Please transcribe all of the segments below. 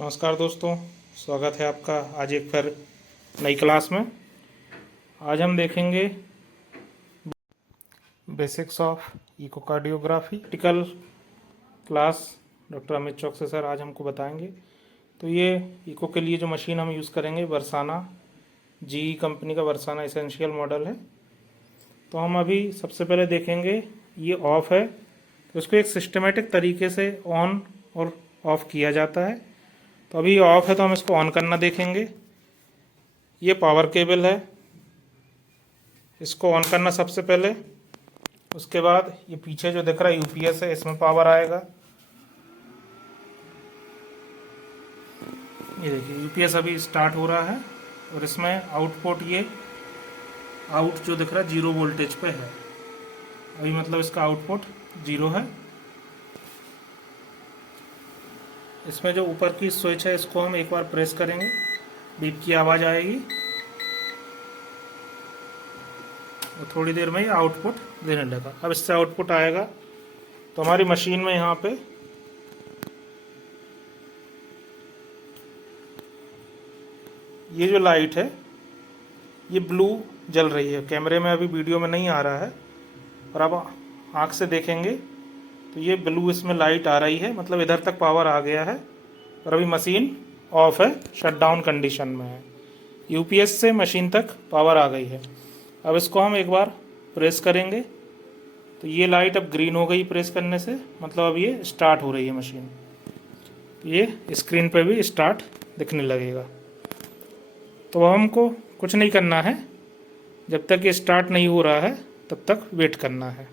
नमस्कार दोस्तों, स्वागत है आपका आज एक फिर नई क्लास में। आज हम देखेंगे बेसिक्स ऑफ इकोकार्डियोग्राफी टिकल class. Doctor Amit Chouksey sir आज हमको बताएंगे। तो ये इको के लिए जो मशीन हम यूज़ करेंगे वर्साना जी कंपनी का वर्साना एसेंशियल मॉडल है। तो हम अभी सबसे पहले देखेंगे ये ऑफ़ है, तो इसको एक सिस्टमेटिक तरीके से ऑन और ऑफ़ किया जाता है। तो अभी ऑफ है तो हम इसको ऑन करना देखेंगे। ये पावर केबल है, इसको ऑन करना सबसे पहले। उसके बाद ये पीछे जो दिख रहा है यूपीएस है, इसमें पावर आएगा। ये देखिए यूपीएस अभी स्टार्ट हो रहा है और इसमें आउटपुट ये आउट जो दिख रहा है 0 वोल्टेज पे है। अभी मतलब इसका आउटपुट 0 है। इसमें जो ऊपर की स्विच है इसको हम एक बार प्रेस करेंगे, बीप की आवाज़ आएगी और थोड़ी देर में ही आउटपुट देने लगा। अब इससे आउटपुट आएगा तो हमारी मशीन में यहाँ पे ये जो लाइट है ये ब्लू जल रही है। कैमरे में अभी वीडियो में नहीं आ रहा है और अब आँख से देखेंगे तो ये ब्लू इसमें लाइट आ रही है, मतलब इधर तक पावर आ गया है। और अभी मशीन ऑफ है, शटडाउन कंडीशन में है। यूपीएस से मशीन तक पावर आ गई है। अब इसको हम एक बार प्रेस करेंगे तो ये लाइट अब ग्रीन हो गई प्रेस करने से, मतलब अब ये स्टार्ट हो रही है मशीन। तो ये स्क्रीन पे भी स्टार्ट दिखने लगेगा। तो हमको कुछ नहीं करना है, जब तक ये स्टार्ट नहीं हो रहा है तब तक वेट करना है।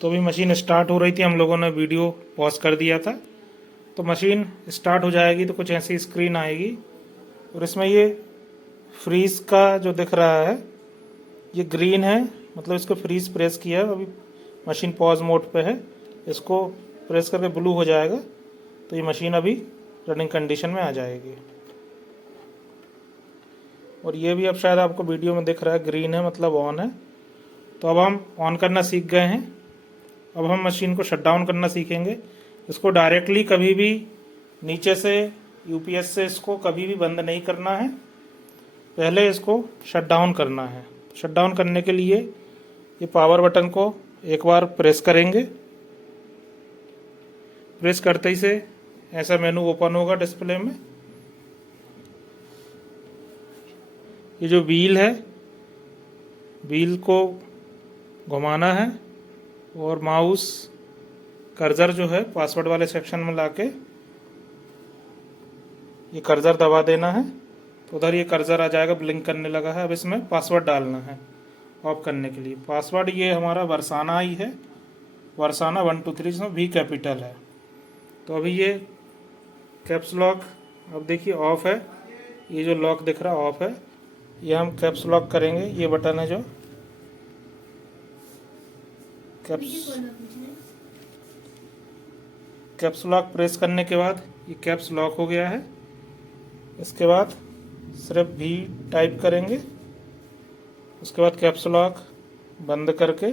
तो अभी मशीन स्टार्ट हो रही थी, हम लोगों ने वीडियो पॉज कर दिया था। तो मशीन स्टार्ट हो जाएगी तो कुछ ऐसी स्क्रीन आएगी और इसमें ये फ्रीज का जो दिख रहा है ये ग्रीन है, मतलब इसको फ्रीज प्रेस किया है। अभी मशीन पॉज मोड पे है, इसको प्रेस करके ब्लू हो जाएगा तो ये मशीन अभी रनिंग कंडीशन में आ जाएगी। और ये भी अब शायद आपको वीडियो में दिख रहा है ग्रीन है, मतलब ऑन है। तो अब हम ऑन करना सीख गए हैं। अब हम मशीन को शट डाउन करना सीखेंगे। इसको डायरेक्टली कभी भी नीचे से यूपीएस से इसको कभी भी बंद नहीं करना है, पहले इसको शट डाउन करना है। शट डाउन करने के लिए ये पावर बटन को एक बार प्रेस करेंगे। प्रेस करते ही से ऐसा मेनू ओपन होगा डिस्प्ले में। ये जो व्हील है, व्हील को घुमाना है और माउस कर्सर जो है पासवर्ड वाले सेक्शन में लाके ये कर्सर दबा देना है तो उधर ये कर्सर आ जाएगा, ब्लिंक करने लगा है। अब इसमें पासवर्ड डालना है ऑफ करने के लिए। पासवर्ड ये हमारा वर्साना ही है, वर्साना 123, इसमें वी कैपिटल है। तो अभी ये कैप्स लॉक अब देखिए ऑफ है, ये जो लॉक दिख रहा है ऑफ है। ये हम कैप्स लॉक करेंगे, ये बटन है जो कैप्स लॉक प्रेस करने के बाद ये कैप्स लॉक हो गया है। इसके बाद सिर्फ भी टाइप करेंगे, उसके बाद कैप्स लॉक बंद करके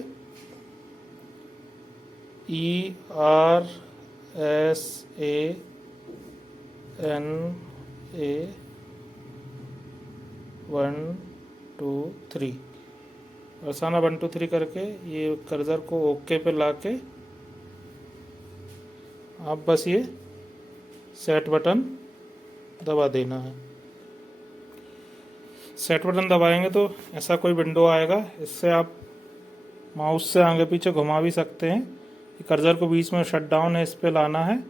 ERSANA 1 2 3 वर्साना 1 2 3 करके ये कर्सर को ओके पे लाके आप बस ये सेट बटन दबा देना है। सेट बटन दबाएंगे तो ऐसा कोई विंडो आएगा, इससे आप माउस से आगे पीछे घुमा भी सकते हैं। ये कर्सर को बीच में शट डाउन है, इस पे लाना है,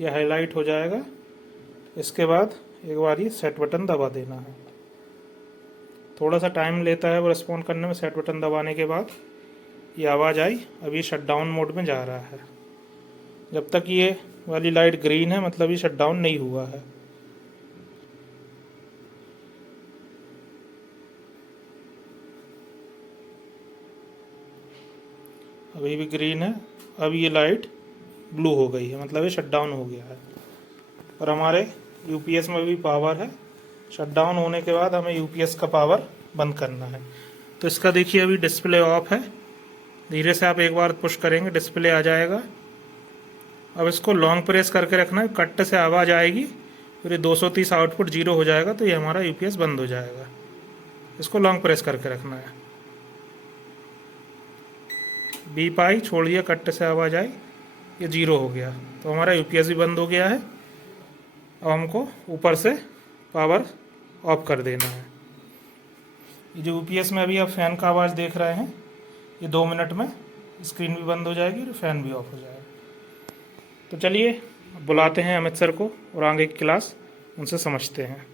ये हाईलाइट हो जाएगा। इसके बाद एक बार ये सेट बटन दबा देना है। थोड़ा सा टाइम लेता है वो रिस्पॉन्ड करने में। सेट बटन दबाने के बाद ये आवाज़ आई, अब ये शट डाउन मोड में जा रहा है। जब तक ये वाली लाइट ग्रीन है मतलब ये शट डाउन नहीं हुआ है। अभी भी ग्रीन है, अब ये लाइट ब्लू हो गई है, मतलब ये शट डाउन हो गया है। और हमारे यूपीएस में भी पावर है। शट डाउन होने के बाद हमें यूपीएस का पावर बंद करना है। तो इसका देखिए अभी डिस्प्ले ऑफ है, धीरे से आप एक बार पुश करेंगे डिस्प्ले आ जाएगा। अब इसको लॉन्ग प्रेस करके रखना है, कट से आवाज़ आएगी, फिर ये 230 आउटपुट 0 हो जाएगा, तो ये हमारा यूपीएस बंद हो जाएगा। इसको लॉन्ग प्रेस करके रखना है। बीप आई, छोड़िए, कट से आवाज़ आई, ये 0 हो गया, तो हमारा यूपीएस भी बंद हो गया है। अब हमको ऊपर से पावर ऑफ कर देना है। ये जो यूपीएस में अभी आप फैन का आवाज़ देख रहे हैं, ये 2 मिनट में स्क्रीन भी बंद हो जाएगी और फैन भी ऑफ हो जाएगा। तो चलिए बुलाते हैं अमित सर को और आगे की क्लास उनसे समझते हैं।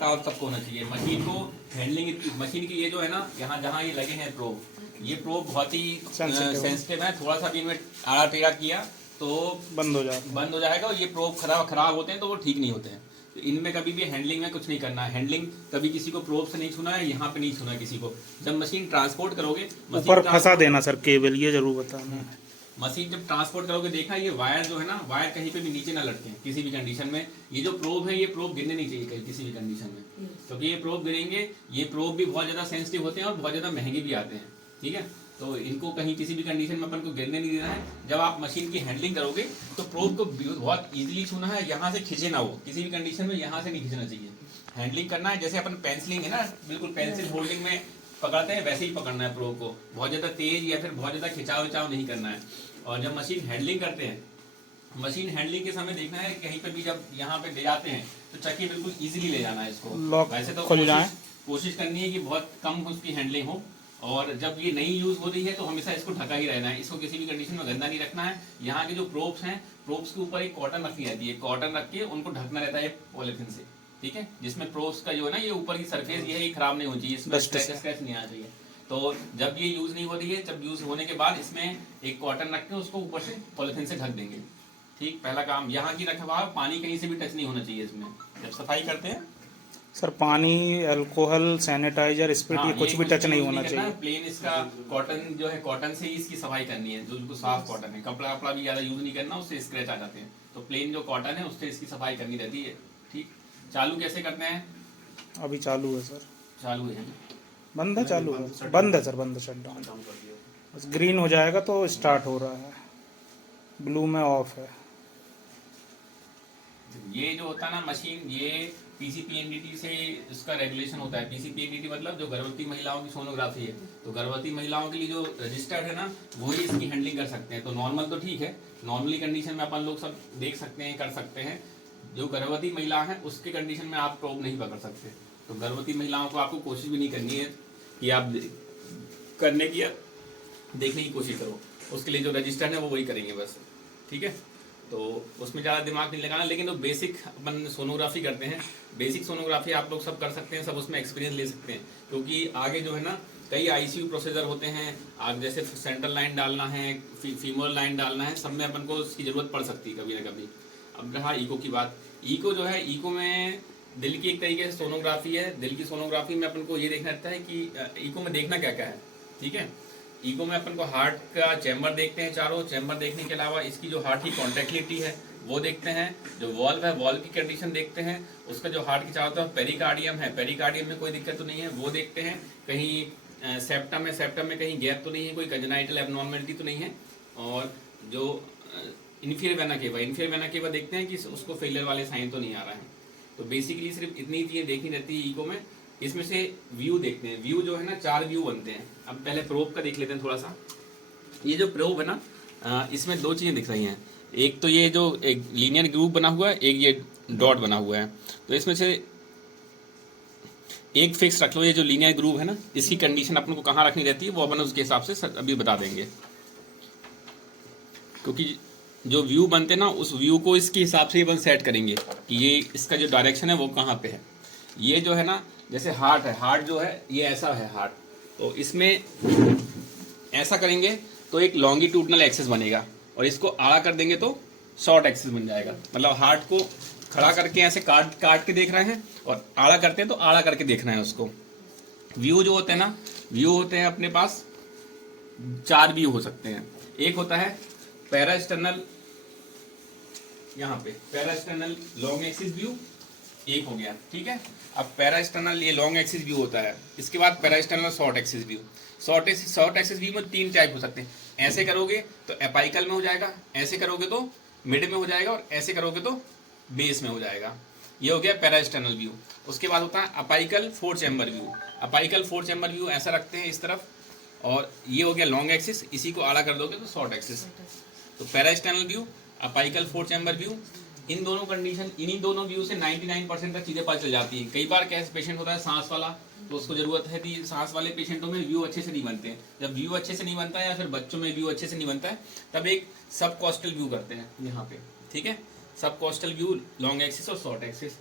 और सबको होना चाहिए मशीन को हैंडलिंग। मशीन की ये जो है ना, यहाँ जहाँ ये लगे हैं प्रोब, ये प्रोब बहुत ही सेंसिटिव है। थोड़ा सा भी इनमें आड़ा टेढ़ा किया तो बंद हो जाएगा। और ये प्रोब खराब होते हैं तो वो ठीक नहीं होते हैं। तो इनमें कभी भी हैंडलिंग में कुछ नहीं करना है। हैंडलिंग कभी किसी को प्रोब से नहीं छूना है, यहाँ पे नहीं छूना किसी को। जब मशीन ट्रांसपोर्ट करोगे, ऊपर फंसा देना सर केबल, ये जरूर बताना। मशीन जब ट्रांसपोर्ट करोगे, देखना ये वायर जो है ना, वायर कहीं पे भी नीचे ना लटके किसी भी कंडीशन में। ये जो प्रोब है, ये प्रोब गिरने नहीं चाहिए कहीं किसी भी कंडीशन में, क्योंकि ये प्रोब गिरेंगे। ये प्रोब भी बहुत ज्यादा सेंसिटिव होते हैं और बहुत ज्यादा महंगे भी आते हैं, ठीक है। तो इनको कहीं किसी भी कंडीशन में अपन को गिरने नहीं देना है। जब आप मशीन की हैंडलिंग करोगे तो प्रोब को बहुत इजीली छूना है, यहाँ से खींचे ना हो किसी भी कंडीशन में, यहाँ से नहीं खींचना चाहिए। हैंडलिंग करना है जैसे अपन पेंसिलिंग है ना, बिल्कुल पेंसिल होल्डिंग में पकड़ते हैं, वैसे ही पकड़ना है प्रोब को। बहुत ज्यादा तेज या फिर बहुत ज्यादा खिंचाव नहीं करना है। और जब मशीन हैंडलिंग करते हैं, मशीन हैंडलिंग के समय देखना है कहीं पे भी जब यहाँ पे ले जाते हैं तो चक्की बिल्कुल इजीली ले जाना है इसको। वैसे तो कोशिश करनी है कि बहुत कम उसकी हैंडलिंग हो। और जब ये नई यूज हो रही है तो हमेशा इसको ढका ही रहना है, इसको किसी भी कंडीशन में गंदा नहीं रखना है। यहाँ के जो प्रोब्स हैं, प्रोब्स के ऊपर एक कॉटन रखनी रहती है, कॉटन रख के उनको ढकना रहता है पॉलिथीन से, ठीक है। जिसमें प्रोब्स का जो है ना, ये ऊपर की सरफेस ये खराब नहीं होनी चाहिए, इसमें स्क्रैच नहीं आना चाहिए। तो जब ये यूज नहीं हो रही है, जब यूज होने के बाद इसमें एक कॉटन रख के उसको ऊपर से पॉलिथीन से ढक देंगे, ठीक। पहला काम। यहाँ की रखवाव, पानी कहीं से भी टच नहीं होना चाहिए इसमें जब सफाई करते हैं। सर पानी, अल्कोहल, सैनिटाइजर, स्प्रिट, ये कुछ भी टच नहीं होना चाहिए। प्लेन इसका कॉटन जो है, कॉटन से ही इसकी सफाई करनी है, जो बिल्कुल साफ कॉटन है। कपड़ा भी ज्यादा यूज नहीं करना, उससे स्क्रैच आ जाते हैं। तो प्लेन जो कॉटन है उससे इसकी सफाई करनी रहती है, ठीक। चालू कैसे करते हैं? अभी चालू है सर। चालू है, बंद है? चालू है, बंद है सर, बंद है, शट डाउन। बस ग्रीन हो जाएगा तो स्टार्ट हो रहा है, ब्लू में ऑफ है। ये जो होता है ना मशीन, ये पीसीपीएनडीटी से इसका रेगुलेशन होता है। पीसीपीएनडीटी मतलब जो गर्भवती महिलाओं की सोनोग्राफी है, तो गर्भवती महिलाओं के लिए जो रजिस्टर्ड है ना, वही इसकी हैंडलिंग कर सकते हैं। तो नॉर्मल तो ठीक है, नॉर्मली कंडीशन में अपन लोग सब देख सकते हैं, कर सकते हैं। जो गर्भवती महिला है उसके कंडीशन में आप प्रोब नहीं पकड़ सकते। तो गर्भवती महिलाओं को आपको कोशिश भी नहीं करनी है कि आप करने की, देखने की कोशिश करो। उसके लिए जो रजिस्टर्ड है वो वही करेंगे बस, ठीक है। तो उसमें ज़्यादा दिमाग नहीं लगाना। लेकिन जो बेसिक अपन सोनोग्राफी करते हैं, बेसिक सोनोग्राफी आप लोग सब कर सकते हैं, सब उसमें एक्सपीरियंस ले सकते हैं। क्योंकि आगे जो है ना, कई आईसीयू प्रोसीजर होते हैं। आगे जैसे सेंट्रल लाइन डालना है, फीमोरल लाइन डालना है, सब में अपन को उसकी ज़रूरत पड़ सकती है कभी ना कभी। अब रहा ईको की बात। ईको जो है, ईको में दिल की एक तरीके से सोनोग्राफी है। दिल की सोनोग्राफी में अपन को ये देखना रहता है कि ईको में देखना क्या क्या है, ठीक है। ईको में अपन को हार्ट का चैम्बर देखते हैं, चारों चैम्बर देखने के अलावा इसकी जो हार्ट की कॉन्ट्रैक्टिलिटी है वो देखते हैं। जो वॉल्व है, वॉल्व की कंडीशन देखते हैं। उसका जो हार्ट की चारों तरफ पेरिकार्डियम है, पेरिकार्डियम में कोई दिक्कत तो नहीं है, वो देखते हैं। कहीं सेप्टम है, सेप्टम में कहीं गैप तो नहीं है, कोई कंजेनाइटल एबनॉर्मेलिटी तो नहीं है। और जो inferior vena cava, inferior vena cava देखते हैं कि उसको फेलियर वाले साइन तो नहीं आ रहा है। तो बेसिकली सिर्फ इतनी चीजें देखनी रहती है ईको में। इसमें से व्यू देखते हैं। व्यू जो है ना, 4 व्यू बनते हैं। अब पहले प्रोब का देख लेते हैं थोड़ा सा। ये जो प्रोब है ना, इसमें 2 चीजें दिख रही हैं। एक तो ये जो एक लीनियर ग्रुप बना हुआ है, एक ये डॉट बना हुआ है। तो इसमें से एक फिक्स रख लो। ये जो लीनियर ग्रुप है ना, इसकी कंडीशन अपन को कहाँ रखनी रहती है वो अपन उसके हिसाब से अभी बता देंगे। क्योंकि जो व्यू बनते हैं ना, उस व्यू को इसके हिसाब से अपन सेट करेंगे कि ये इसका जो डायरेक्शन है वो कहाँ पे है। ये जो है ना, जैसे हार्ट है, हार्ट जो है ये ऐसा है हार्ट, तो इसमें ऐसा करेंगे तो एक लॉन्गिट्यूडनल एक्सिस बनेगा। और इसको आड़ा कर देंगे तो शॉर्ट एक्सिस बन जाएगा। मतलब हार्ट को खड़ा करके ऐसे काट के देख रहे हैं, और आड़ा करते हैं तो आड़ा करके देखना है उसको। व्यू जो होते हैं ना, व्यू होते हैं अपने पास 4 व्यू हो सकते हैं। एक होता है पैरास्टर्नल, यहाँ पे पैरास्टर्नल लॉन्ग एक्सिस व्यू। एक हो गया, ठीक है। अब पैरा एक्सटर्नल ये लॉन्ग एक्सिस व्यू होता है, इसके बाद para external short axis view. Short axis view में 3 टाइप हो सकते हैं, ऐसे करोगे तो एपाइकल में हो जाएगा, ऐसे करोगे तो मिड में हो जाएगा, और ऐसे करोगे तो बेस में हो जाएगा। ये हो गया पैरा एक्सटर्नल व्यू। उसके बाद होता है apical 4 chamber view. Apical 4 chamber view ऐसा रखते हैं इस तरफ, और ये हो गया लॉन्ग एक्सिस, इसी को आड़ा कर दोगे तो शॉर्ट एक्सिस। तो parasternal view, apical 4 chamber view, इन दोनों कंडीशन, इन्हीं दोनों व्यू से 99% तक चीज़ें पता चल जाती हैं। कई बार कैसे पेशेंट होता है सांस वाला, तो उसको जरूरत है कि सांस वाले पेशेंटों में व्यू अच्छे से नहीं बनते हैं। जब व्यू अच्छे से नहीं बनता है या फिर बच्चों में व्यू अच्छे से नहीं बनता है, तब एक सब कॉस्टल व्यू करते हैं यहाँ पे, ठीक है। सब कॉस्टल व्यू, लॉन्ग एक्सिस और शॉर्ट एक्सिस।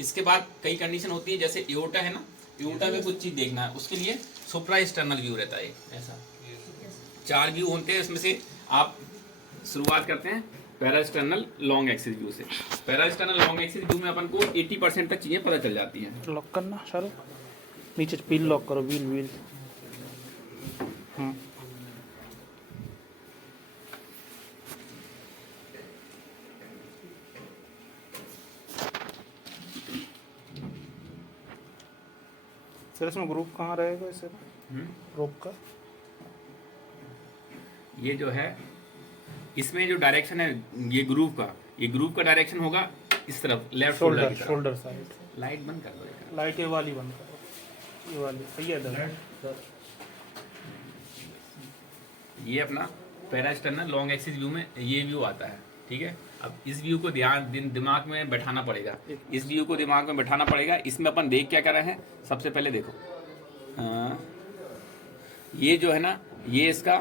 इसके बाद कई कंडीशन होती है, जैसे एओर्टा है ना, एओर्टा में कुछ चीज़ देखना है, उसके लिए सुप्रा एक्सटर्नल व्यू रहता है ऐसा। 4 व्यू होते हैं, उसमें से आप शुरुआत करते हैं parasternal long axis view से। Parasternal long axis view में अपन को 80% तक चीज़ें पता चल जाती हैं। लॉक करना शाहरुख, नीचे व्हील लॉक करो, व्हील। सर इसमें ग्रुप कहाँ रहेगा इसे रोप का? ये जो है, इसमें जो डायरेक्शन है ये ग्रुप का डायरेक्शन होगा इस तरफ, लेफ्ट शोल्डर साइड। लाइट बंद कर दो, लाइट ये वाली बंद करो, ये वाली सही है इधर। ये अपना para external long axis view में ये व्यू आता है, ठीक है। अब इस व्यू को दिमाग में बैठाना पड़ेगा, इस व्यू को दिमाग में बैठाना पड़ेगा। इसमें अपन देख क्या कर रहे हैं, सबसे पहले देखो ये जो है ना, ये इसका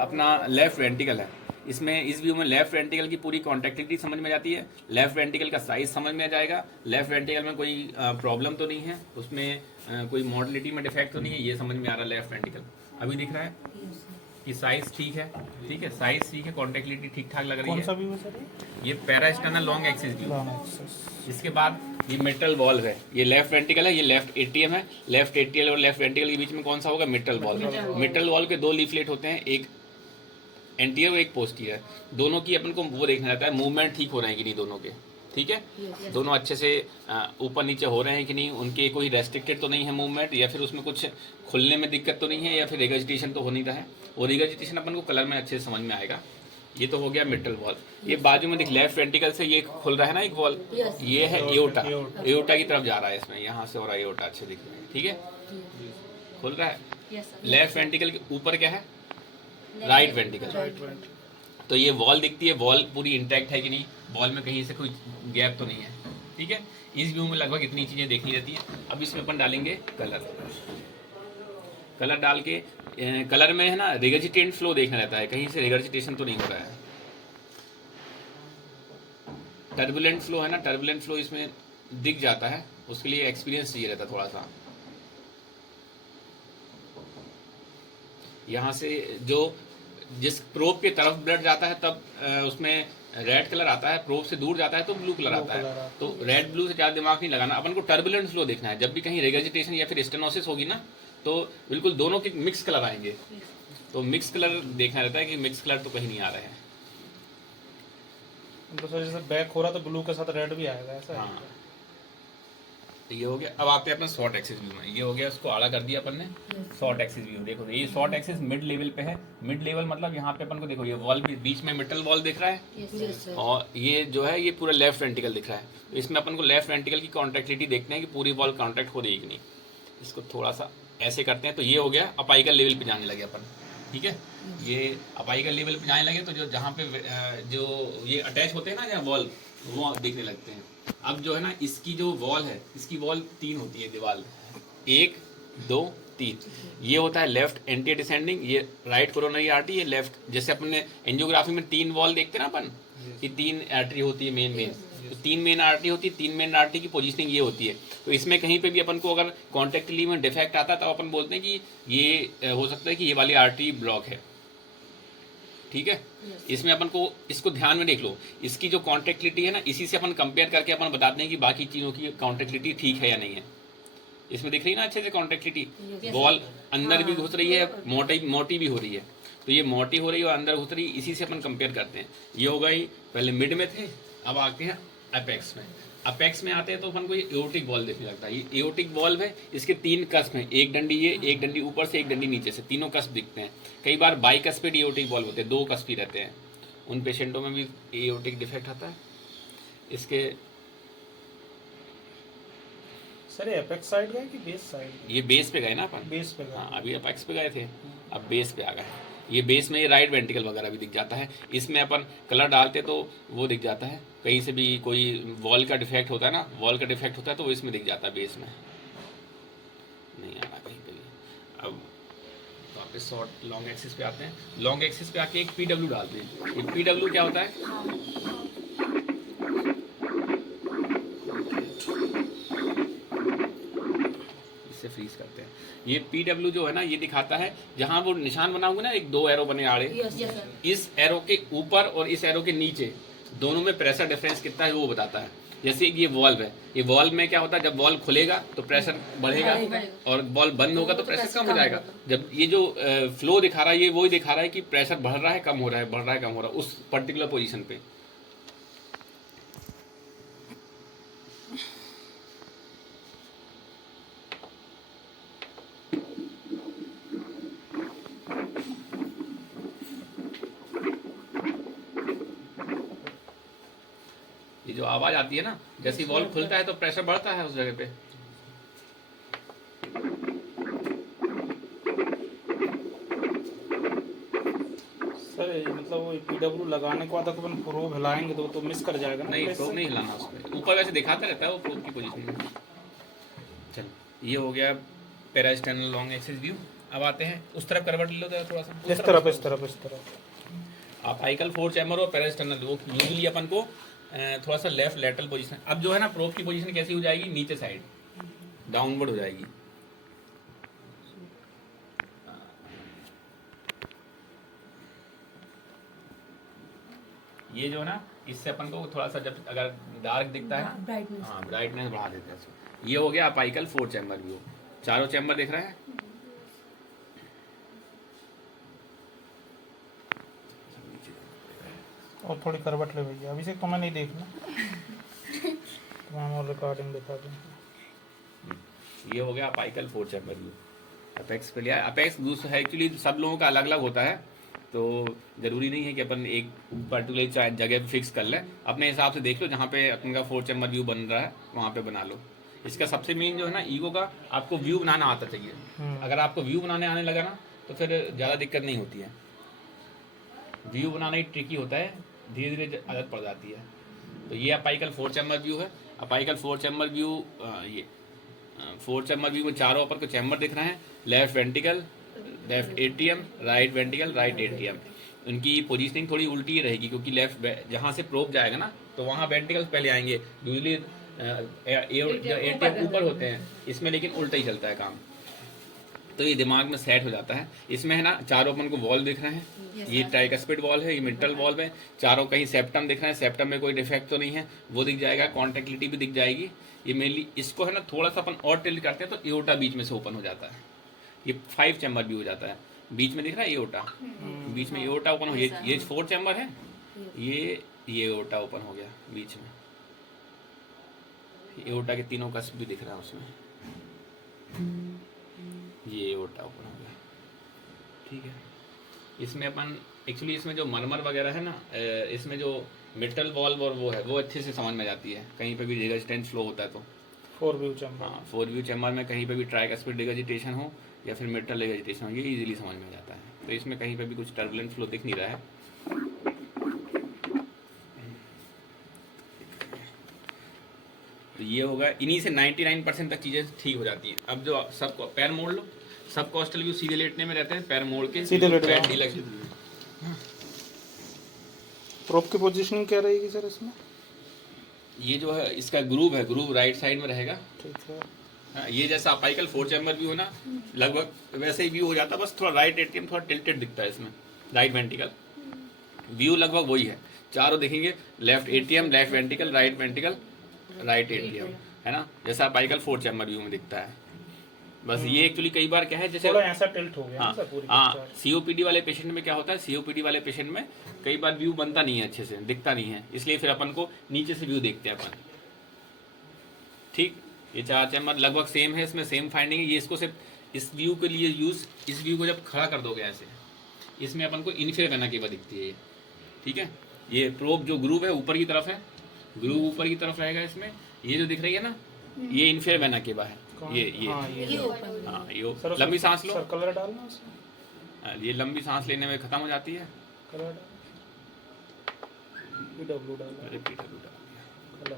अपना लेफ्ट वेंट्रिकल है। इसमें इस व्यू में लेफ्ट वेंट्रिकल की पूरी कॉन्ट्रैक्टिलिटी समझ में जाती है, लेफ्ट वेंट्रिकल का साइज समझ में आ जाएगा, लेफ्ट वेंट्रिकल में कोई प्रॉब्लम तो नहीं है, उसमें कोई मॉडलिटी में डिफेक्ट तो नहीं है, ये समझ में आ रहा है। लेफ्ट वेंट्रिकल अभी दिख रहा है कि साइज ठीक है, ठीक है, साइज ठीक है, कॉन्ट्रैक्टिलिटी ठीक ठाक लग रही है। कौन सा व्यू है सर? ये para external long axis view. Long axis. इसके बाद ये मिट्रल वॉल्व है, ये लेफ्ट वेंट्रिकल है, ये लेफ्ट एट्रियम है। लेफ्ट एट्रियल और लेफ्ट वेंट्रिकल के बीच में कौन सा होगा? Mitral valve. मिट्रल वॉल्व के 2 लीफलेट होते हैं, एक एंटीरियर और एक पोस्टीरियर। दोनों की अपन को वो देखना रहता है मूवमेंट ठीक हो रहे हैं कि नहीं दोनों के, ठीक है। दोनों अच्छे से ऊपर नीचे हो रहे हैं कि नहीं, उनके कोई रेस्ट्रिक्टेड तो नहीं है मूवमेंट, या फिर उसमें कुछ खुलने में दिक्कत तो नहीं है, या फिर रिगर्जिटेशन तो हो नहीं रहा है। और रिगर्जिटेशन अपन को कलर में अच्छे से समझ में आएगा। ये तो हो गया मिट्रल वॉल्व। ये बाजू में देख, लेफ्ट वेंट्रिकल से ये खुल रहा है ना एक वॉल्व, ये है एओर्टा। एओर्टा की तरफ जा रहा है, इसमें यहाँ से हो रहा है एओर्टा, अच्छे दिख रहे हैं, ठीक है, खुल रहा है। लेफ्ट वेंट्रिकल के ऊपर क्या है? Right ventricle. तो ये वॉल दिखती है, वॉल पूरी इंटैक्ट है कि नहीं, वॉल में कहीं से कोई गैप तो नहीं है, ठीक है। इस व्यू में लगभग इतनी चीज़ें देखनी रहती हैं। अब इसमें अपन डालेंगे कलर। कलर डाल के कलर में है ना रिगर्जिटेंट फ्लो देखना रहता है, कहीं से रिगर्जिटेशन तो नहीं हो रहा है। टर्बुलेंट फ्लो है ना, टर्बुलेंट फ्लो इसमें दिख जाता है, उसके लिए एक्सपीरियंस चाहिए रहता थोड़ा सा। यहाँ से जो जिस प्रोब के तरफ ब्लड जाता है तब उसमें रेड कलर आता है, प्रोब से दूर जाता है तो ब्लू कलर आता है। तो रेड ब्लू से ज़्यादा दिमाग नहीं लगाना, अपन को टर्बुलेंट फ्लो देखना है। जब भी कहीं रिगर्जिटेशन या फिर स्टेनोसिस होगी ना, तो बिल्कुल दोनों के मिक्स कलर आएंगे। तो मिक्स कलर देखना रहता है कि मिक्स कलर तो कहीं नहीं आ रहे हैं। तो सर जैसे बैक हो रहा तो ब्लू के साथ रेड भी आएगा, ऐसा? हाँ, तो ये हो गया। अब आते हैं अपना शॉर्ट एक्सिस व्यू में। ये हो गया, उसको आड़ा कर दिया अपन ने। शॉर्ट एक्सिस व्यू देखो, ये शॉर्ट एक्सिस मिड लेवल पे है। मिड लेवल मतलब यहाँ पे अपन को देखो, ये वॉल भी बीच में मिट्रल वॉल दिख रहा है, और ये जो है ये पूरा लेफ्ट वेंट्रिकल दिख रहा है। तो इसमें अपन को लेफ्ट वेंट्रिकल की कॉन्ट्रैक्टिलिटी देखते हैं कि पूरी वॉल कॉन्ट्रैक्ट हो रही है कि नहीं। इसको थोड़ा सा ऐसे करते हैं, तो ये हो गया अपाइकल लेवल पे जाने लगे अपन, ठीक है। ये अपाइकल लेवल पे जाने लगे तो जो जहाँ पे जो ये अटैच होते हैं ना, जहाँ वॉल, वो दिखने लगते हैं। अब जो है ना, इसकी जो वॉल है, इसकी वॉल 3 होती है, दीवार 1 2 3। ये होता है लेफ्ट एंटी डिसेंडिंग, ये राइट कोरोनरी आर्टरी, ये लेफ्ट। जैसे अपने एंजियोग्राफी में 3 वॉल देखते हैं ना अपन, कि 3 आर्टरी होती है मेन। तो 3 मेन आर्टरी होती है, 3 मेन आर्टरी की पोजीशनिंग ये होती है। तो इसमें कहीं पे भी अपन को अगर कॉन्टैक्टिलिटी में डिफेक्ट आता है तो अपन बोलते हैं कि ये हो सकता है कि ये वाली आर्टरी ब्लॉक है, ठीक है। इसमें अपन को इसको ध्यान में देख लो, इसकी जो कॉन्ट्रैक्टिलिटी है ना, इसी से अपन कंपेयर करके अपन बताते हैं कि बाकी चीज़ों की कॉन्ट्रैक्टिलिटी ठीक है या नहीं है। इसमें दिख रही है ना अच्छे से कॉन्ट्रैक्टिलिटी, वॉल अंदर भी घुस रही है, मोटी भी हो रही है। तो ये मोटी हो रही है और अंदर घुस रही है, इसी से अपन कंपेयर करते हैं। ये होगा ही, पहले मिड में थे, अब आते हैं अपेक्स में। अपेक्स में आते हैं तो अपन को ये एओर्टिक वॉल्व देखने लगता है। ये एओर्टिक वॉल्व है, इसके 3 कस्प हैं, एक डंडी ये, एक डंडी ऊपर से, एक डंडी नीचे से, तीनों कस्प दिखते हैं। कई बार बाइकस्पिड एओर्टिक वॉल्व होते हैं, 2 कस्प ही रहते हैं। उन पेशेंटों में भी एओर्टिक डिफेक्ट आता है। इसके सर ये अपेक्स साइड गए कि बेस साइड? ये बेस पे गए ना अपन, बेस पे गए। हाँ अभी अपेक्स पे गए थे, अब बेस पे आ गए। ये बेस में ये राइट वेंट्रिकल वगैरह भी दिख जाता है। इसमें अपन कलर डालते तो वो दिख जाता है। कहीं से भी कोई वॉल का डिफेक्ट होता है ना, वॉल का डिफेक्ट होता है तो वो इसमें दिख जाता है, बेस में नहीं आ रहा कहीं पे भी। अब वापस शॉर्ट लॉन्ग एक्सिस पे आते हैं। लॉन्ग एक्सिस पे आके एक PW डालते हैं। ये PW क्या होता है? इससे फ्रीज करते हैं। ये PW जो है ना, ये दिखाता है जहां वो निशान बना हुआ ना, एक 2 एरो बने आड़े, इस एरो के ऊपर और इस एरो के नीचे दोनों में प्रेशर डिफरेंस कितना है वो बताता है। जैसे ये वॉल्व है, ये वॉल्व में क्या होता है, जब वॉल्व खुलेगा तो प्रेशर बढ़ेगा और वॉल्व बंद होगा तो प्रेशर कम हो जाएगा। जब ये जो फ्लो दिखा रहा है, ये वही दिखा रहा है कि प्रेशर बढ़ रहा है कम हो रहा है, बढ़ रहा है कम हो रहा है उस पर्टिकुलर पोजीशन पे। ये जो आवाज आती है ना, जैसे ही वॉल्व खुलता है तो प्रेशर बढ़ता है उस जगह पे। सर मतलब वो PW लगाने के बाद अपन प्रोब हिलाएंगे तो मिस कर जाएगा ना? नहीं, प्रोब नहीं हिलाना उसमें, ऊपर वैसे दिखाता रहता है वो प्रोब की पोजीशन में। चल ये हो गया पेरास्टेनल लॉन्ग एक्सिस व्यू। अब आते हैं उस तरफ करवट ले लो जरा थोड़ा सा, इस तरफ इस तरफ इस तरफ। आप आइकल 4 चैम्बर और पेरास्टेनल वो यूजुअली अपन को थोड़ा सा लेफ्ट लेटरल पोजीशन। अब जो है ना प्रोब की पोजीशन कैसी हो जाएगी, नीचे साइड डाउनवर्ड हो जाएगी। ये जो है ना, इससे अपन को थोड़ा सा जब अगर डार्क दिखता है, हाँ ब्राइटनेस बढ़ा देते हैं इसको। ये हो गया अपाइकल 4 चैम्बर व्यू। चारों चैम्बर दिख रहे हैं। और थोड़ी करवट ले भैया, अभी से तुम्हें नहीं देखना तो हम और रिकॉर्डिंग दिखा देंगे। ये हो गया अपाइकल 4 चैम्बर व्यू। अपेक्स पे लिया। अपेक्स दूसरा है एक्चुअली सब लोगों का अलग अलग होता है, तो ज़रूरी नहीं है कि अपन एक पर्टिकुलर जगह पे फिक्स कर लें। अपने हिसाब से देख लो, जहाँ पे अपन का 4 चैम्बर व्यू बन रहा है वहाँ पे बना लो। इसका सबसे मेन जो है ना, ईगो का आपको व्यू बनाना आता चाहिए। अगर आपको व्यू बनाने आने लगा ना तो फिर ज़्यादा दिक्कत नहीं होती है। व्यू बनाना ही ट्रिकी होता है, धीरे धीरे आदत पड़ जाती है। तो ये अपाइकल 4 चैम्बर व्यू है। अपाइकल 4 चैम्बर व्यू, ये 4 चैम्बर व्यू में चारों ऊपर को चैम्बर दिख रहे हैं। Left ventricle, left atrium, right ventricle, right atrium. उनकी पोजीशनिंग थोड़ी उल्टी रहेगी क्योंकि लेफ्ट जहाँ से प्रोब जाएगा ना तो वहाँ वेंट्रिकल्स पहले आएंगे। यूजली एट्रियम ऊपर होते हैं, इसमें लेकिन उल्टा ही चलता है काम। तो ये दिमाग में सेट हो जाता है। इसमें है ना चारों अपन को वॉल्व दिख रहे हैं। ये ट्राइकस्पिड वॉल्व है, ये मिट्रल वॉल्व है। चारों कहीं सेप्टम दिख रहे हैं, सेप्टम में कोई डिफेक्ट तो नहीं है, वो दिख जाएगा। कॉन्ट्रेक्टिलिटी भी दिख जाएगी। ये मेनली इसको है ना थोड़ा सा अपन और टिल्ट करते हैं तो एओर्टा बीच में से ओपन हो जाता है। ये 5 चैम्बर भी हो जाता है। बीच में दिख रहा है एओर्टा, बीच में एओर्टा ओपन हो गया। ये 4 चैम्बर है, ये एओर्टा ओपन हो गया बीच में। एओर्टा के तीनों कस्प भी दिख रहा है उसमें। ये एओर्टा ओपन हो गया, ठीक है। इसमें अपन एक्चुअली इसमें जो मरमर वगैरह है ना, इसमें जो मेटल वॉल्व और वो है वो अच्छे से समझ में जाती है। कहीं पे भी रिगर्जिटेंस फ्लो होता है तो 4 व्यू चैम्बर, हाँ 4 व्यू चैम्बर में कहीं पे भी ट्राइकस्पिड रिगर्जिटेशन हो या फिर मेटल रिगर्जिटेशन हो, ये इजीली समझ में जाता है। तो इसमें कहीं पे भी कुछ टर्बुलेंट फ्लो दिख नहीं रहा है। तो ये होगा, इन्हीं से 99% तक चीज़ें ठीक हो जाती हैं। अब जो सबको पैर मोड़ लो, सब कॉस्टल व्यू सीधे लेटने में रहते हैं, पैर मोड़ के सीधे लेट पैर जाओ। ढीला। प्रोब की पोजीशनिंग क्या रहेगी सर इसमें? ये जो है इसका ग्रूव है, ग्रूव राइट साइड में रहेगा। ठीक है। हाँ, ये जैसा अपाइकल 4 चैम्बर व्यू है ना, लगभग वैसे ही व्यू हो जाता है। बस थोड़ा राइट एट्रियम थोड़ा टिल्टेड दिखता है इसमें, राइट वेंट्रिकल। व्यू लगभग वही है, चारों देखेंगे, left atrium, left ventricle, right ventricle, right atrium, है ना, जैसा अपाइकल 4 चैम्बर व्यू में दिखता है। बस ये एक्चुअली कई बार क्या है, जैसे थोड़ा ऐसा टिल्ट हो गया हाँ ना सर पूरी हाँ, पिक्चर। सीओपीडी वाले पेशेंट में क्या होता है, सीओपीडी वाले पेशेंट में कई बार व्यू बनता नहीं है, अच्छे से दिखता नहीं है, इसलिए फिर अपन को नीचे से व्यू देखते हैं अपन। ठीक। ये 4 चैम्बर लगभग सेम है, इसमें सेम फाइंडिंग है। ये इसको सिर्फ इस व्यू के लिए यूज़, इस व्यू को जब खड़ा कर दोगे ऐसे, इसमें अपन को इनफियर वेना केबल दिखती है ये, ठीक है। ये प्रोब जो ग्रूव है ऊपर की तरफ है, ग्रूव ऊपर की तरफ रहेगा इसमें। ये जो दिख रही है ना, ये इनफियर वेना केबल है। ये हाँ ये हाँ, ये सर लंबी सांस लो। सर कलर डालना उसमें, ये लंबी सांस लेने में खत्म हो जाती है। कलर डाल, PW डालना, अरे PW डाल दिया। कलर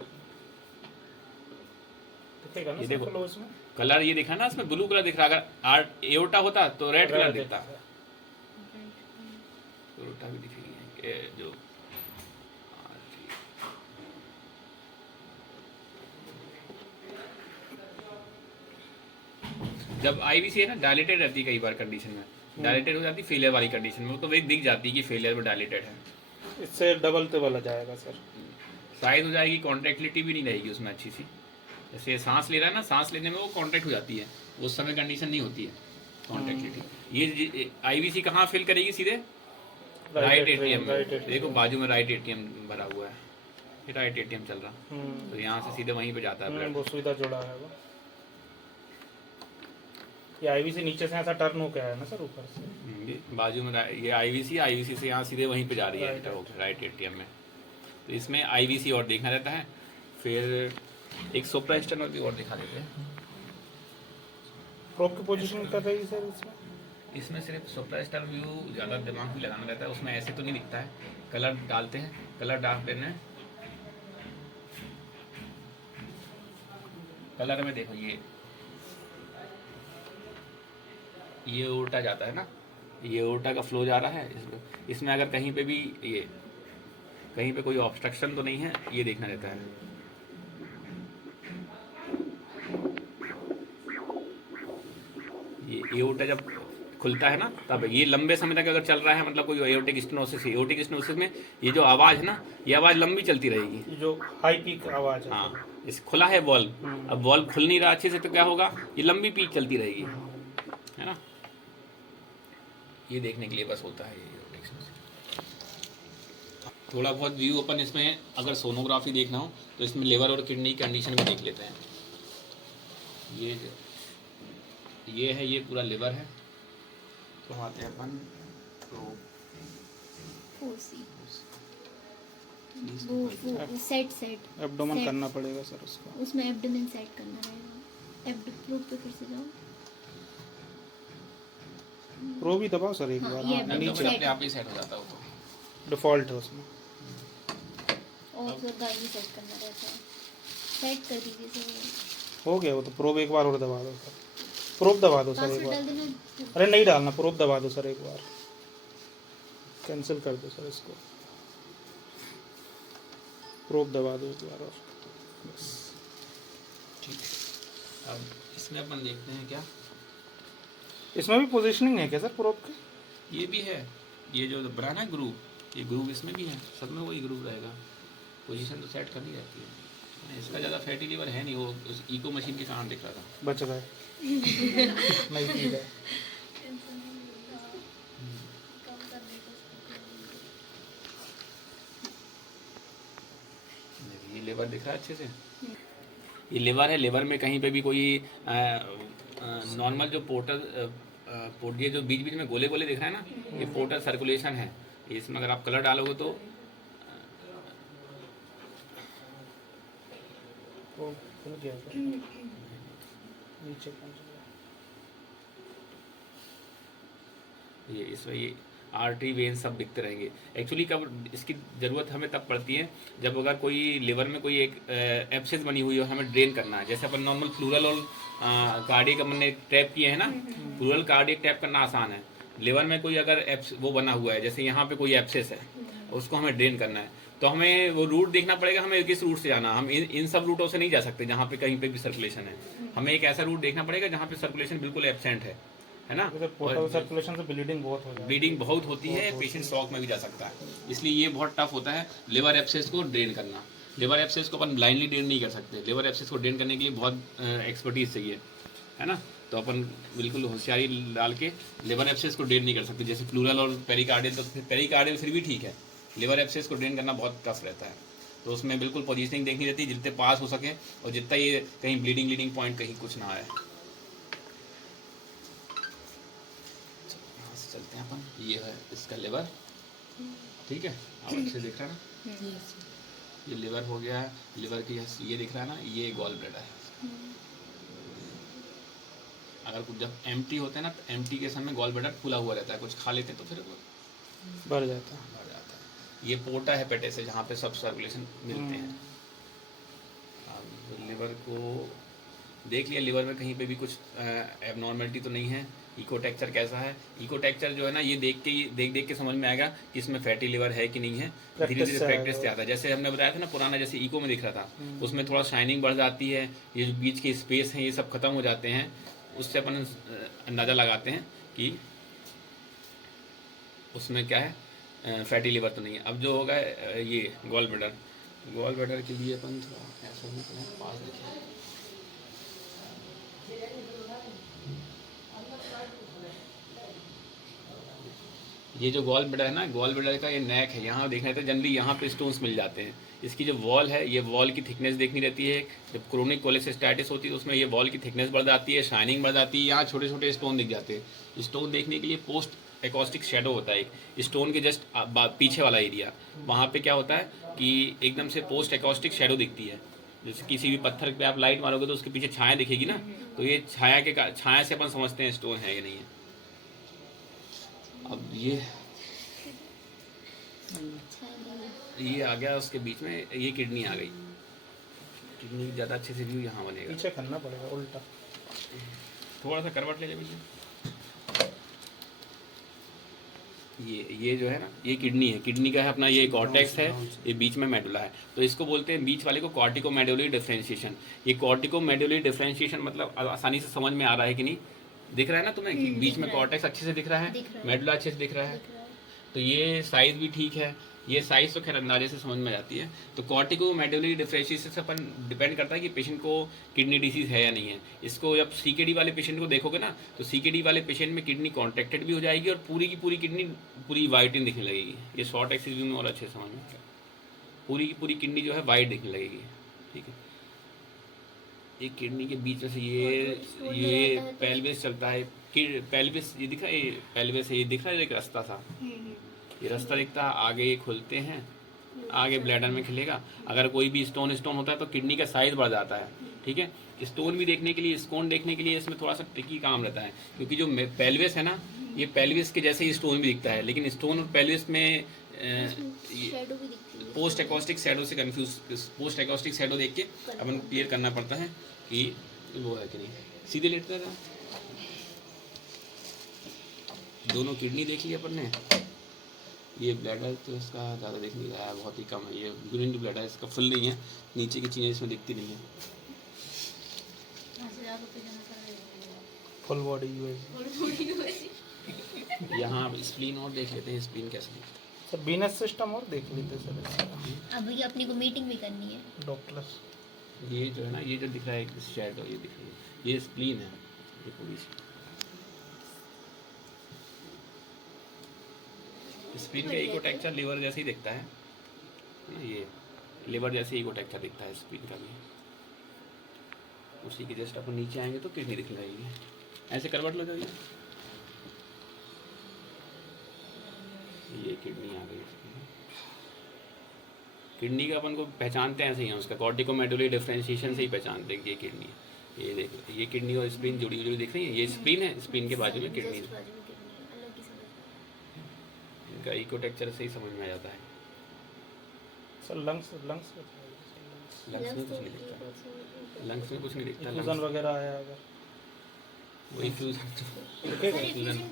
दिखेगा ना ये सर देखो। क्लोज में, कलर ये दिखा ना, इसमें ब्लू कलर दिख रहा है। अगर आर्ट एओर्टा होता तो रेड कलर दिखता। एओर्टा भी दिखेगी ये जो जब आईवीसी है ना डायलेटेड रहती है, कई बार कंडीशन में डायलेटेड हो जाती है, फेलियर वाली कंडीशन में तो वही दिख जाती है कि फेलियर में डायलेटेड है। इससे डबल टेबल आ जाएगा सर। साइज हो जाएगी, कॉन्ट्रैक्टिलिटी भी नहीं रहेगी उसमें अच्छी सी। जैसे सांस ले रहा है ना, सांस लेने में वो कॉन्ट्रैक्ट हो जाती है, उस समय कंडीशन नहीं होती है कॉन्ट्रैक्टिलिटी। ये आईवीसी कहाँ फिल करेगी? सीधे राइट एटीएम में। देखो बाजू में राइट एटीएम भरा हुआ है, ये राइट एटीएम चल रहा, तो यहाँ से सीधे वहीं पे जाता है ब्लड। वो सुविधा जुड़ा है वो। ये आईवीसी नीचे से ऐसा टर्न हो गया है ना सर ऊपर से, ये बाजू में ये आईवीसी से यहाँ सीधे वहीं पे जा रही है राइट एटीएम में। तो इसमें आईवीसी और देखना रहता है। फिर एक सुप्रा एक्सटर्नल भी और दिखा देते हैं। प्रोब की पोजीशन कर रही है सर इसमें। इसमें सिर्फ सुप्रा एक्सटर्नल व्यू ज़्यादा दिमाग भी लगाना रहता है, उसमें ऐसे तो नहीं दिखता है। कलर डालते हैं, कलर डाल देना है। कलर में देखो ये उल्टा जाता है ना, ये उल्टा का फ्लो जा रहा है। इसमें अगर कहीं पे भी कहीं पे कोई ऑब्स्ट्रक्शन तो नहीं है, ये देखना रहता है। ये एओर्टा जब खुलता है ना, तब ये लंबे समय तक अगर चल रहा है, मतलब कोई एओर्टिक स्टेनोसिस में ये जो आवाज़ है ना, ये आवाज़ लंबी चलती रहेगी। ये जो हाई पीक आवाज़ है। हाँ, इस खुला है वॉल्व, अब वॉल्व खुल नहीं रहा अच्छे से, तो क्या होगा? ये लंबी पीक चलती रहेगी, है ना। ये देखने के लिए बस होता है ये। थोड़ा बहुत व्यू अपन इसमें अगर सोनोग्राफी देखना हो तो इसमें लिवर और किडनी कंडीशन भी देख लेते हैं। ये है, ये पूरा लिवर है। तो आते हैं अपन तो वो सेट एब्डोमेन करना पड़ेगा सर उसको, उसमें एब्डोमेन सेट करना रहेगा। प्रोब पे फिर से जाओ, प्रो भी दबाओ सर एक हाँ, बार। ये हाँ, नीचे अपने आप ही सेट हो जाता है वो तो। डिफॉल्ट है उसमें। और फिर गाइड सेट करना रहता है। सेट कर दीजिए सर। हो गया वो तो। प्रोब एक बार और दबा दो सर, प्रोब दबा दो सर एक पासवर्ड बार। डाल देना। अरे नहीं डालना, प्रोब दबा दो सर एक बार, कैंसिल कर दो सर इसको। प्रोब दबा दो एक बार और बस। ठीक है, अब इसमें अपन देखते हैं क्या। इसमें भी पोजीशनिंग है क्या सर प्रोब की? ये भी है, ये जो बना ना ग्रूव, ये ग्रूव इसमें भी है, सब में वही ग्रूव रहेगा। पोजीशन तो सेट करनी रहती है। इसका ज़्यादा फैटी लीवर है नहीं, वो उस इको मशीन के कारण दिख रहा था। बच गए। नहीं ठीक है। ये लेवर दिख रहा है अच्छे से, ये लेवर है। लेवर में कहीं पे भी कोई नॉर्मल जो पोर्टल ये जो बीच बीच में गोले गोले दिख रहा है ना, ये पोर्टल सर्कुलेशन है। इसमें अगर आप कलर डालोगे तो वो खुल गया सर, नीचे पहुंच गया। ये इसमें ये आर्टरी वेन सब दिखते रहेंगे। एक्चुअली कब इसकी ज़रूरत हमें तब पड़ती है जब अगर कोई लिवर में कोई एक एब्सेस बनी हुई है, हमें ड्रेन करना है। जैसे अपन नॉर्मल प्लूरल और कार्डियक अपन ने टैप किए हैं ना, प्लूरल कार्डियक टैप करना आसान है। लिवर में कोई अगर वो बना हुआ है, जैसे यहाँ पे कोई एब्सेस है, उसको हमें ड्रेन करना है, तो हमें वो रूट देखना पड़ेगा, हमें किस रूट से जाना। हम इन सब रूटों से नहीं जा सकते जहाँ पे कहीं पे भी सर्कुलेशन है। हमें एक ऐसा रूट देखना पड़ेगा जहाँ पे सर्कुलेशन बिल्कुल एब्सेंट है ना। पोर्टल सर्कुलेशन से ब्लीडिंग बहुत हो जाती है। ब्लीडिंग बहुत होती है, पेशेंट शॉक में भी जा सकता है। इसलिए ये बहुत टफ होता है लिवर एब्सेस को ड्रेन करना। लिवर एब्सेस को अपन ब्लाइंडली ड्रेन नहीं कर सकते। लिवर एब्सेस को ड्रेन करने के लिए बहुत एक्सपर्टीज चाहिए, है ना। तो अपन बिल्कुल होशियारी डाल के लिवर एब्सेस को ड्रेन नहीं कर सकते। जैसे प्लूरल और पेरिकार्डियल, तो पेरिकार्डियल फिर भी ठीक है, लिवर एब्सेस को ड्रेन करना बहुत टफ रहता है। तो उसमें बिल्कुल पोजीशनिंग देखनी रहती है जितने पास हो सके और जितना ये कहीं ब्लीडिंग पॉइंट कहीं कुछ ना आए। यहाँ से चलते हैं अपन। ये है इसका लिवर, ठीक है, आप अच्छे देख रहे हैं ना, ये लिवर हो गया। लिवर की ये दिख रहा है ना, ये गॉल ब्लैडर है। अगर कुछ जब एम्प्टी होते हैं ना, तो एम्प्टी के समय गॉल ब्लैडर फूला हुआ रहता है, कुछ खा लेते हैं तो फिर बढ़ जाता है। बढ़ जाता है। ये पोर्टा है पेटे से, जहाँ पे सब सर्कुलेशन मिलते हैं। अब लिवर को देख लिया, लिवर में कहीं पे भी कुछ एबनॉर्मलिटी तो नहीं है। इको टेक्चर कैसा है, इको टेक्चर जो है ना, ये देख के समझ में आएगा कि इसमें फैटी लिवर है कि नहीं है। धीरे धीरे प्रैक्टिस से आता है। जैसे हमने बताया था ना, पुराना जैसे इको में दिख रहा था, उसमें थोड़ा शाइनिंग बढ़ जाती है, ये जो बीच के स्पेस हैं ये सब खत्म हो जाते हैं। उससे अपन अंदाज़ा लगाते हैं कि उसमें क्या है, फैटी लिवर तो नहीं है। अब जो होगा ये गॉल ब्लैडर के लिए अपन थोड़ा ऐसा भी पास देखिए। ये जो गॉल ब्लैडर है ना, गॉल ब्लैडर का ये नेक है, यहाँ देखना रहता है। जनरली यहाँ पे स्टोन्स मिल जाते हैं। इसकी जो वॉल है, ये वॉल की थिकनेस देखनी रहती है। जब क्रोनिक कोलेसिस्टाइटिस होती है तो उसमें ये वॉल की थिकनेस बढ़ जाती है, शाइनिंग बढ़ जाती है। यहाँ छोटे छोटे स्टोन दिख जाते हैं। स्टोन देखने के लिए पोस्ट एकॉस्टिक शेडो होता है एक स्टोन के जस्ट पीछे वाला एरिया, वहाँ पे क्या होता है कि एकदम से पोस्ट एकॉस्टिक शेडो दिखती है। जैसे किसी भी पत्थर पे आप लाइट मारोगे तो उसके पीछे छाया दिखेगी ना, तो ये छाया से अपन समझते हैं स्टोन है या नहीं है। अब ये आ गया उसके बीच में, ये किडनी आ गई। किडनी ज़्यादा अच्छे से व्यू यहाँ बनेगा। पीछे करना पड़ेगा उल्टा, थोड़ा सा करवट ले ले भैया। ये जो है ना, ये किडनी है। किडनी का है अपना, ये कॉर्टेक्स है, ये बीच में मेडुला है। तो इसको बोलते हैं बीच वाले को कॉर्टिको मेडुलरी डिफरेंशिएशन। ये कॉर्टिको मेडुलरी डिफरेंशिएशन मतलब आसानी से समझ में आ रहा है कि नहीं, दिख रहा है ना तुम्हें कि बीच में कॉर्टेक्स अच्छे से दिख रहा है, मेडुला अच्छे से दिख रहा है। तो ये साइज भी ठीक है। ये साइज तो खैर अंदाजे से समझ में आ जाती है। तो कॉर्टिको मेडुलरी डिफरेंशिएशन से अपन डिपेंड करता है कि पेशेंट को किडनी डिसीज है या नहीं है। इसको जब सीकेडी वाले पेशेंट को देखोगे ना, तो सीकेडी वाले पेशेंट में किडनी कॉन्ट्रैक्टेड भी हो जाएगी और पूरी की पूरी किडनी पूरी वाइट दिखने लगेगी। ये शॉर्ट एक्सिस व्यू में और अच्छे समझ में आएगा। पूरी की पूरी किडनी जो है वाइट दिखने लगेगी, ठीक है। एक किडनी के बीच में से ये पेल्विस चलता है। पेल्विस ये दिखा, ये पेल्विस है, ये दिख रहा है एक रास्ता सा, ये रास्ता दिखता है। आगे ये खुलते हैं, आगे ब्लैडर में खिलेगा। अगर कोई भी स्टोन होता है तो किडनी का साइज बढ़ जाता है, ठीक है। स्टोन भी देखने के लिए, स्टोन देखने के लिए इसमें थोड़ा सा ट्रिकी काम रहता है, क्योंकि जो पेल्विस है ना, ये पेल्विस के जैसे ही स्टोन भी दिखता है, लेकिन स्टोन और पेल्विस में पोस्ट एकॉस्टिक शैडो से कंफ्यूज, पोस्ट एकॉस्टिक शैडो देख के अपन क्लियर करना पड़ता है कि वो है कि नहीं। सीधे लेटता था। दोनों किडनी देख ली अपन ने। ये ब्लैडर तो इसका ज़्यादा दिख नहीं रहा है, बहुत ही कम है। ये ग्रीन ब्लैडर इसका फुल नहीं है, नीचे की चीज़ें इसमें दिखती नहीं है। फुल बॉडी यहाँ अब स्प्लीन और देख लेते हैं, स्प्लीन कैसे दिखता है। सर वीनस सिस्टम और देख लेते सर। अब ये अपने को मीटिंग भी करनी है डॉक्टर। ये जो है ना, ये जो दिख रहा है एक शेडो, ये दिख रही है, ये स्प्लीन है। ये पूरी स्प्लीन का इको टेक्चर लिवर जैसे ही दिखता है। ये लिवर जैसे इको टेक्चर दिखता है स्प्लीन का भी। उसी के जस्ट अपन नीचे आएंगे तो किडनी दिखने लगेगी। ऐसे करवट लो जाइए। ये किडनी आ गई। किडनी का अपन को पहचानते हैं ऐसे ही, उसका कॉर्टिको मेडुलरी डिफरेंशिएशन से ही पहचानते हैं कि ये किडनी है। ये देखो, ये किडनी और स्प्लीन जुड़ी जुड़ी दिख रही है। ये स्प्लीन है, स्प्लीन के बाजू में किडनी है। इनका इको टेक्चर से ही समझ में आ जाता है। सर लंग्स में कुछ नहीं दिखता। लंग्स में कुछ नहीं दिखता। फ्यूजन वगैरह आया अगर वही फ्यूजन के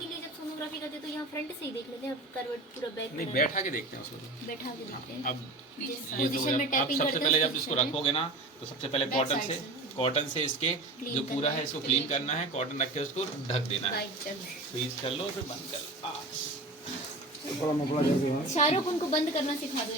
लिए जब सोनोग्राफी करते तो यहाँ फ्रंट से ही देख लेते हैं। अब करवट पूरा बैक नहीं, बैठा के देखते हैं उसको। बैठा के देखते हैं। अब पोजीशन में टैपिंग सबसे पहले जब इसको रखोगे ना, तो सबसे पहले कॉटन से इसके जो पूरा है इसको क्लीन करना है। कॉटन रख के उसको ढक देना है, फ्रीज कर लो, फिर बंद कर लो। शाहरुख उनको बंद करना सिखा दो।